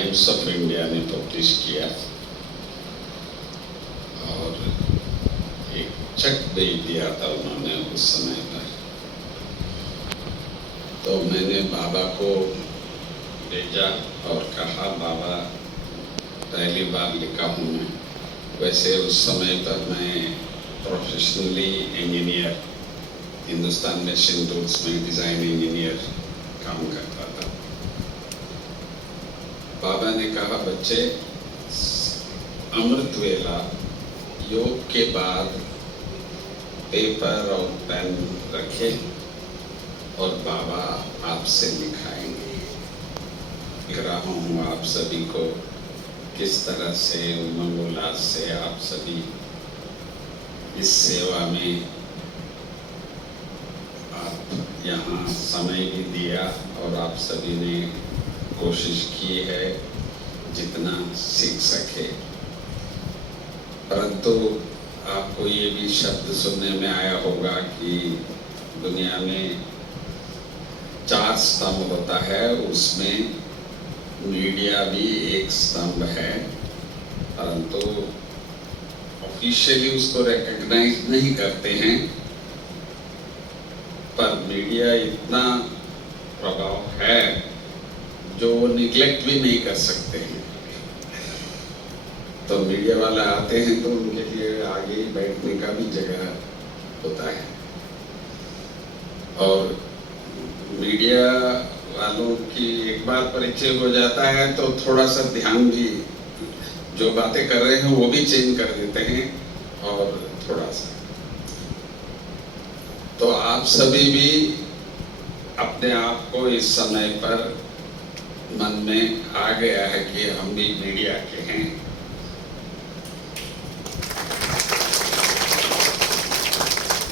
Times of India ने publish किया और एक चेक भेज दिया था उन्होंने उस समय पर। तो मैंने बाबा को भेजा और कहा, बाबा पहली बार लिखा हूँ मैं। वैसे उस समय पर मैं professionally engineer, Hindustan machine tools में डिज़ाइन इंजीनियर काम करता था। बाबा ने कहा, बच्चे अमृत वेला योग के बाद पेपर और पेन रखें और बाबा आपसे लिखाएंगे। लिख रहा हूँ आप सभी को किस तरह से उमंग उल्लास से आप सभी इस सेवा में आप यहाँ समय भी दिया और आप सभी ने कोशिश की है जितना सीख सके। परंतु आपको ये भी शब्द सुनने में आया होगा कि दुनिया में 4 स्तंभ होता है, उसमें मीडिया भी एक स्तंभ है, परंतु ऑफिशियली उसको रिकॉग्नाइज नहीं करते हैं। पर मीडिया इतना प्रभाव है जो निग्लेक्ट भी नहीं कर सकते हैं। तो मीडिया वाले आते हैं तो उनके लिए आगे बैठने का भी जगह होता है और मीडिया वालों की एक बार परिचय हो जाता है तो थोड़ा सा ध्यान भी, जो बातें कर रहे हैं वो भी चेंज कर देते हैं और थोड़ा सा। तो आप सभी भी अपने आप को इस समय पर मन में आ गया है कि हम भी मीडिया के हैं।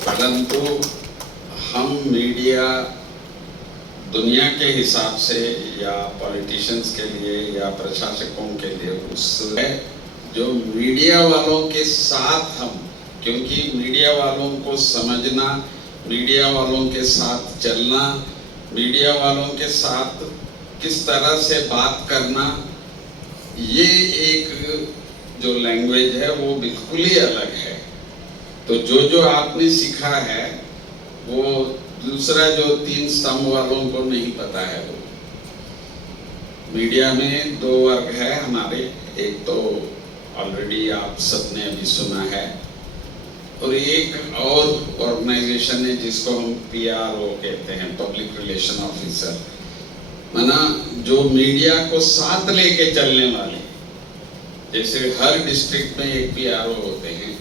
परंतु हम मीडिया दुनिया के हिसाब से या पॉलिटिशियंस के लिए या प्रशासकों के लिए उस जो मीडिया वालों के साथ हम, क्योंकि मीडिया वालों को समझना, मीडिया वालों के साथ चलना, मीडिया वालों के साथ किस तरह से बात करना, ये एक जो लैंग्वेज है वो बिल्कुल ही अलग है। तो जो आपने सीखा है वो दूसरा जो 3 स्तंभ वालों को नहीं पता है। वो मीडिया में 2 वर्ग है हमारे, एक तो ऑलरेडी आप सबने अभी सुना है और एक और ऑर्गेनाइजेशन है जिसको हम PRO कहते हैं, पब्लिक रिलेशन ऑफिसर, माना जो मीडिया को साथ लेके चलने वाले। जैसे हर डिस्ट्रिक्ट में एक PRO होते हैं।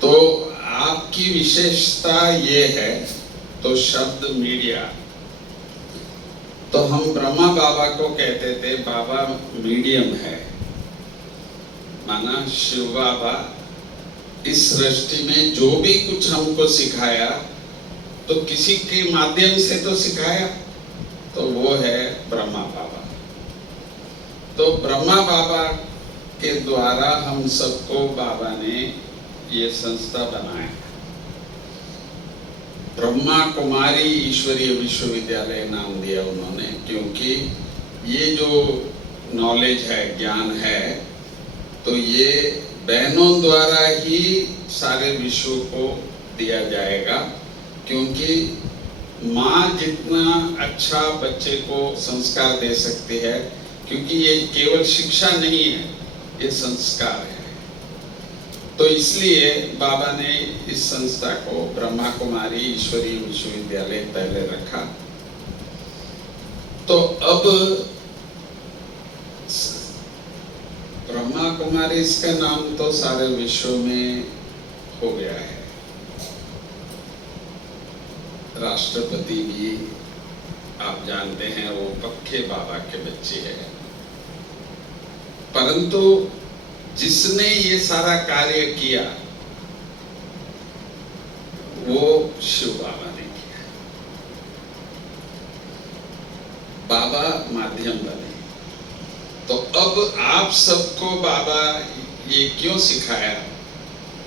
तो आपकी विशेषता ये है, तो शब्द मीडिया, तो हम ब्रह्मा बाबा को कहते थे बाबा मीडियम है, माना शिव बाबा इस सृष्टि में जो भी कुछ हमको सिखाया तो किसी के माध्यम से तो सिखाया, तो वो है ब्रह्मा बाबा। तो ब्रह्मा बाबा के द्वारा हम सबको बाबा ने ये संस्था बनाया, ब्रह्मा कुमारी ईश्वरीय विश्वविद्यालय नाम दिया उन्होंने, क्योंकि ये जो नॉलेज है, ज्ञान है, तो ये बहनों द्वारा ही सारे विश्व को दिया जाएगा। क्योंकि माँ जितना अच्छा बच्चे को संस्कार दे सकती है, क्योंकि ये केवल शिक्षा नहीं है, ये संस्कार है। तो इसलिए बाबा ने इस संस्था को ब्रह्मा कुमारी ईश्वरीय विश्वविद्यालय पहले रखा। तो अब ब्रह्मा कुमारी इसका नाम तो सारे विश्व में हो गया है। राष्ट्रपति भी आप जानते हैं वो पक्के बाबा के बच्चे हैं। परंतु जिसने ये सारा कार्य किया वो शिव बाबा ने किया। बाबा माध्यम बने। तो अब आप सबको बाबा ये क्यों सिखाया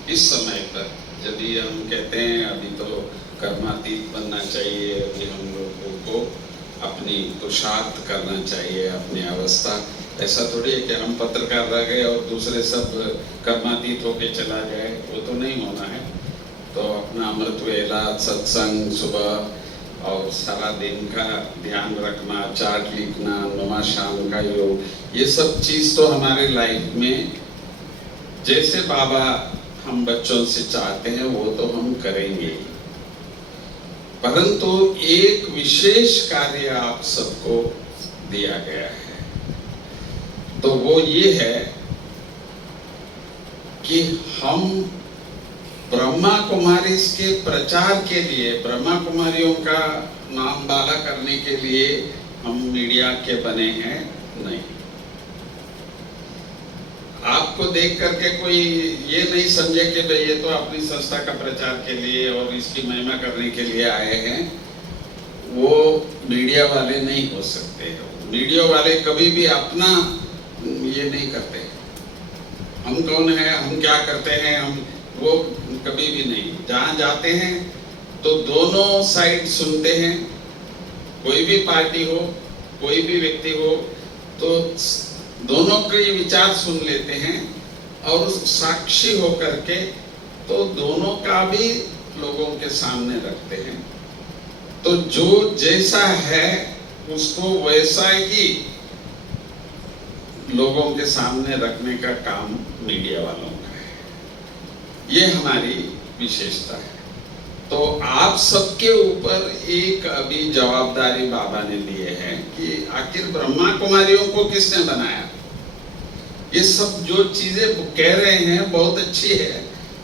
इस समय पर, जब ये हम कहते हैं अभी तो कर्मातीत बनना चाहिए, अभी हम लोगों को अपनी पुरुषार्थ करना चाहिए, अपनी अवस्था। ऐसा थोड़ी है कि हम पत्रकार रह गए और दूसरे सब कर्मातीत होके चला जाए, वो तो नहीं होना है। तो अपना अमृत वेला, सत्संग, सुबह और सारा दिन का ध्यान रखना, चार्ट लिखना, नमा शाम का योग, ये सब चीज तो हमारे लाइफ में जैसे बाबा हम बच्चों से चाहते हैं वो तो हम करेंगे। परंतु एक विशेष कार्य आप सबको दिया गया है, तो वो ये है कि हम ब्रह्मा कुमारी के प्रचार के लिए, ब्रह्मा कुमारियों का नाम बाला करने के लिए हम मीडिया के बने हैं नहीं। आपको देख करके कोई ये नहीं समझे कि भाई ये तो अपनी संस्था का प्रचार के लिए और इसकी महिमा करने के लिए आए हैं, वो मीडिया वाले नहीं हो सकते। मीडिया वाले कभी भी अपना ये नहीं करते, हम कौन है, हम क्या करते हैं, हम वो कभी भी नहीं। जहाँ जाते हैं तो दोनों साइड सुनते हैं, कोई भी पार्टी हो, कोई भी व्यक्ति हो, तो दोनों के विचार सुन लेते हैं और साक्षी होकर के तो दोनों का भी लोगों के सामने रखते हैं। तो जो जैसा है उसको वैसा ही लोगों के सामने रखने का काम मीडिया वालों का है। ये हमारी विशेषता है। तो आप सबके ऊपर एक अभी जवाबदारी बाबा ने लिए है कि आखिर ब्रह्मा कुमारियों को किसने बनाया। ये सब जो चीजें कह रहे हैं बहुत अच्छी है,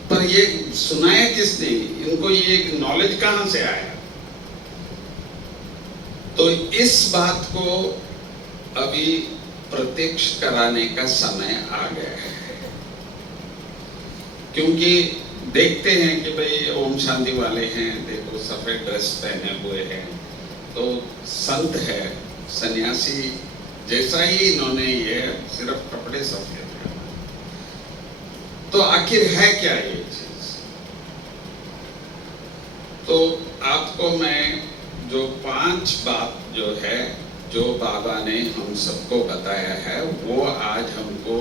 पर ये सुनाया किसने, इनको ये नॉलेज कहां से आया। तो इस बात को अभी प्रत्यक्ष कराने का समय आ गया है। क्योंकि देखते हैं कि भाई ओम शांति वाले हैं, देखो सफेद ड्रेस पहने हुए हैं, तो संत है, सन्यासी जैसा ही इन्होंने ये सिर्फ कपड़े सफेद हैं। तो आखिर है क्या ये चीज। तो आपको मैं जो 5 बात जो है, जो बाबा ने हम सबको बताया है, वो आज हमको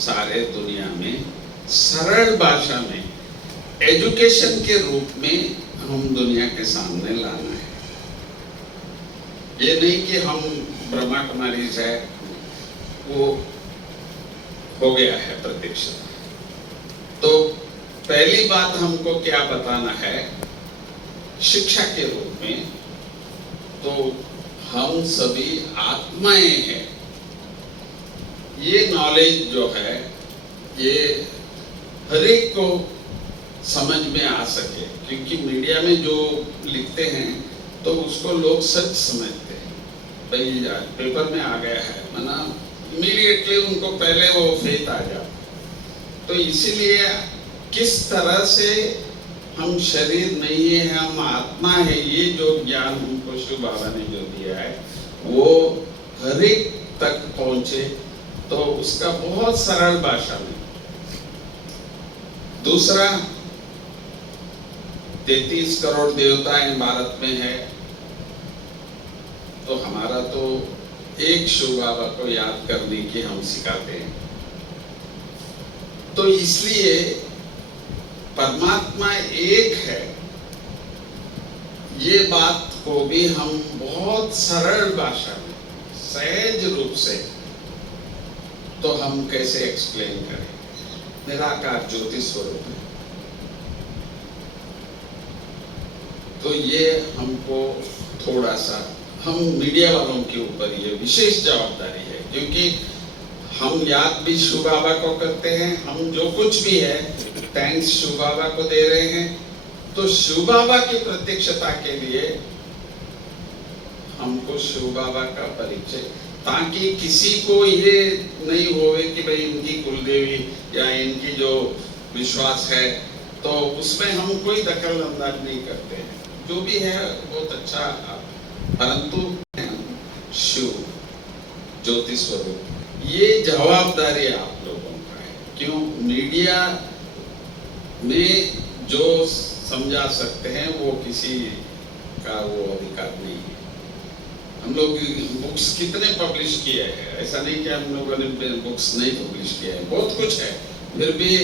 सारे दुनिया में सरल भाषा में एजुकेशन के रूप में हम दुनिया के सामने लाना है। ये नहीं कि हम ब्रह्मा कुमारी से वो हो गया है प्रत्यक्ष। तो पहली बात हमको क्या बताना है शिक्षा के रूप में, तो हम सभी आत्माएं हैं। ये नॉलेज जो है ये हर एक को समझ में आ सके, क्योंकि मीडिया में जो लिखते हैं तो उसको लोग सच समझते हैं। भाई पेपर में आ गया है माना इमीडिएटली उनको पहले वो फेथ आ जाता। तो इसीलिए किस तरह से हम शरीर नहीं है, हम आत्मा है, ये जो ज्ञान हमको शिव बाबा ने जो दिया है वो हर एक तक पहुंचे, तो उसका बहुत सरल भाषा में। दूसरा, 33 करोड़ देवताएं भारत में है, तो हमारा तो एक शिव बाबा को याद करने की हम सिखाते हैं। तो इसलिए परमात्मा एक है, ये बात को भी हम बहुत सरल भाषा में, सहज रूप से तो हम कैसे एक्सप्लेन करें। निराकार ज्योति स्वरूप है। तो ये हमको थोड़ा सा, हम मीडिया वालों के ऊपर ये विशेष जवाबदारी है, क्योंकि हम याद भी शिव बाबा को करते हैं, हम जो कुछ भी है थैंक्स शिव बाबा को दे रहे हैं। तो शिव बाबा की प्रत्यक्षता के लिए हमको शिव बाबा का परिचय, ताकि किसी को ये नहीं होवे कि भाई इनकी कुलदेवी या इनकी जो विश्वास है तो उसमें हम कोई दखल अंदाज नहीं करते हैं। जो भी है बहुत अच्छा, परंतु शिव ज्योति स्वरूप, ये जवाबदारी आप लोगों का है। क्यों? मीडिया में जो समझा सकते हैं वो किसी का वो अधिकार नहीं है। हम लोग बुक्स कितने पब्लिश किए हैं, ऐसा नहीं कि हम लोगों ने बुक्स नहीं पब्लिश किए हैं, बहुत कुछ है। फिर भी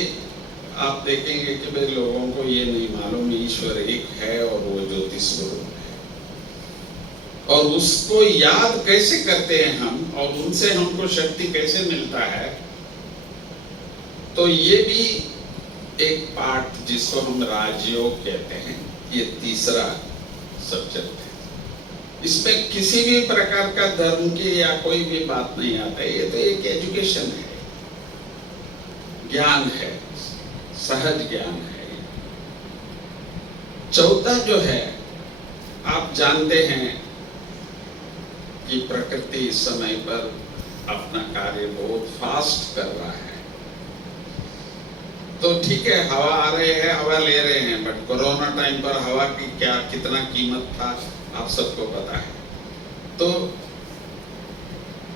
आप देखेंगे कि भाई लोगों को ये नहीं मालूम ईश्वर एक है और वो ज्योति स्वरूप है, और उसको याद कैसे करते हैं हम, और उनसे हमको शक्ति कैसे मिलता है। तो ये भी एक पार्ट जिसको हम राजयोग कहते हैं, ये तीसरा सब्जेक्ट है। इसमें किसी भी प्रकार का धर्म की या कोई भी बात नहीं आता, ये तो एक एजुकेशन है, ज्ञान है, सहज ज्ञान है। चौथा जो है, आप जानते हैं कि प्रकृति इस समय पर अपना कार्य बहुत फास्ट कर रहा है। तो ठीक है, हवा आ रहे हैं, हवा ले रहे हैं, बट कोरोना टाइम पर हवा की क्या कितना कीमत था आप सबको पता है। तो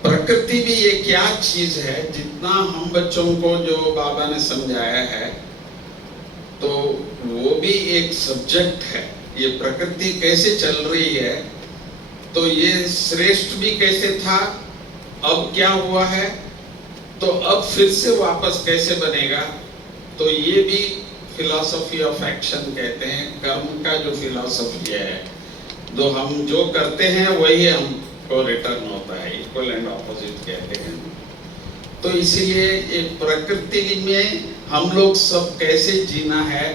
प्रकृति भी ये क्या चीज है, जितना हम बच्चों को जो बाबा ने समझाया है, तो वो भी एक सब्जेक्ट है। ये प्रकृति कैसे चल रही है, तो ये श्रेष्ठ भी कैसे था, अब क्या हुआ है, तो अब फिर से वापस कैसे बनेगा। तो ये भी फिलॉसफी ऑफ एक्शन कहते हैं, कर्म का जो फिलॉसफी है, तो हम जो करते हैं वही हमको रिटर्न होता है, इक्वल एंड ऑपोजिट कहते हैं। तो इसीलिए ये प्रकृति में हम लोग सब कैसे जीना है,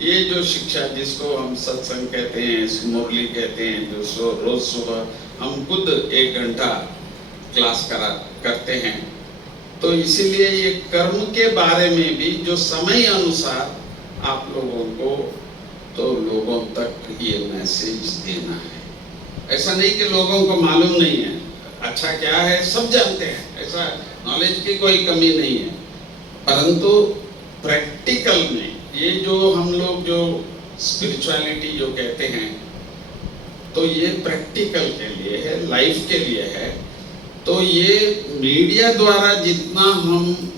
ये जो शिक्षा जिसको हम सत्संग कहते हैं, मुरली कहते हैं, जो रोज सुबह हम खुद 1 घंटा क्लास करते हैं। तो इसीलिए ये कर्म के बारे में भी जो समय अनुसार आप लोगों को, तो लोगों तक ये मैसेज देना है। ऐसा नहीं कि लोगों को मालूम नहीं है अच्छा क्या है, सब जानते हैं, ऐसा नॉलेज की कोई कमी नहीं है, परंतु प्रैक्टिकल में ये जो हम लोग जो स्पिरिचुअलिटी जो कहते हैं, तो ये प्रैक्टिकल के लिए है, लाइफ के लिए है। तो ये मीडिया द्वारा जितना हम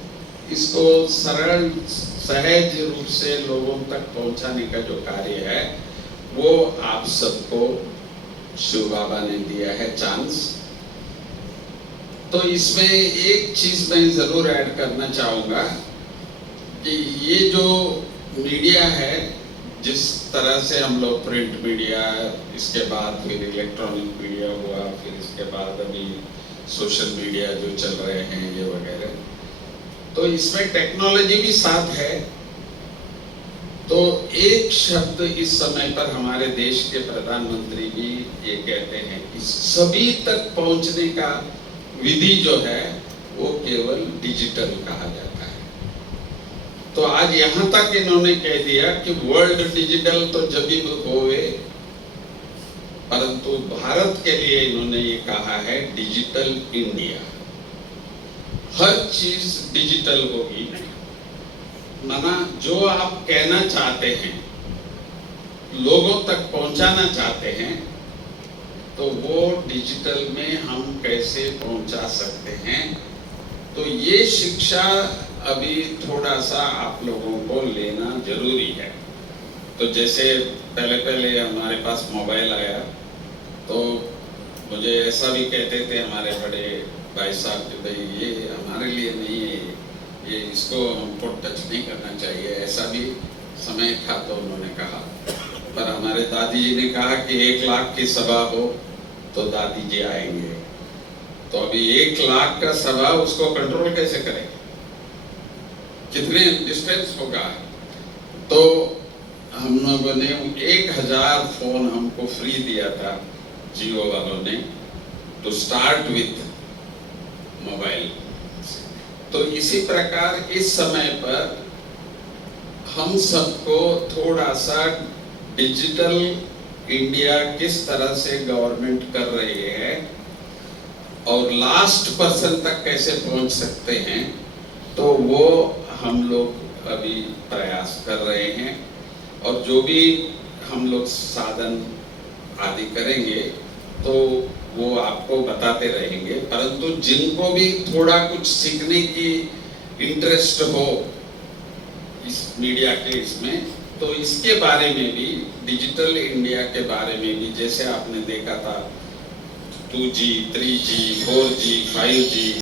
इसको सरल सहज रूप से लोगों तक पहुंचाने का जो कार्य है, वो आप सबको शिव बाबा ने दिया है चांस। तो इसमें एक चीज मैं जरूर ऐड करना चाहूंगा कि ये जो मीडिया है, जिस तरह से हम लोग प्रिंट मीडिया, इसके बाद फिर इलेक्ट्रॉनिक मीडिया हुआ, फिर इसके बाद अभी सोशल मीडिया जो चल रहे हैं ये वगैरह, तो इसमें टेक्नोलॉजी भी साथ है। तो एक शब्द इस समय पर हमारे देश के प्रधानमंत्री भी ये कहते हैं कि सभी तक पहुंचने का विधि जो है वो केवल डिजिटल कहा जाता है। तो आज यहां तक इन्होंने कह दिया कि वर्ल्ड डिजिटल तो जब भी होवे, परंतु भारत के लिए इन्होंने ये कहा है डिजिटल इंडिया। हर चीज डिजिटल होगी, माना जो आप कहना चाहते हैं, लोगों तक पहुंचाना चाहते हैं, तो वो डिजिटल में हम कैसे पहुंचा सकते हैं। तो ये शिक्षा अभी थोड़ा सा आप लोगों को लेना जरूरी है। तो जैसे पहले हमारे पास मोबाइल आया, तो मुझे ऐसा भी कहते थे हमारे बड़े भाई साहब कि भाई ये हमारे लिए नहीं है, ये इसको हमको टच नहीं करना चाहिए, ऐसा भी समय था तो उन्होंने कहा। पर हमारे दादी जी ने कहा कि 1 लाख की सभा हो तो दादी जी आएंगे। तो अभी 1 लाख का सभा, उसको कंट्रोल कैसे करेंगे, कितने डिस्टेंस होगा। तो हम लोगों ने 1000 फोन हमको फ्री दिया था जियो वालों ने, टू स्टार्ट विथ मोबाइल। तो इसी प्रकार इस समय पर हम सबको थोड़ा सा डिजिटल इंडिया किस तरह से गवर्नमेंट कर रही है और लास्ट पर्सन तक कैसे पहुंच सकते हैं, तो वो हम लोग अभी प्रयास कर रहे हैं। और जो भी हम लोग साधन आदि करेंगे तो वो आपको बताते रहेंगे। परंतु जिनको भी थोड़ा कुछ सीखने की इंटरेस्ट हो इस मीडिया के इसमें, तो इसके बारे में भी, डिजिटल इंडिया के बारे में भी, जैसे आपने देखा था 2G, 3G, 4G, 5G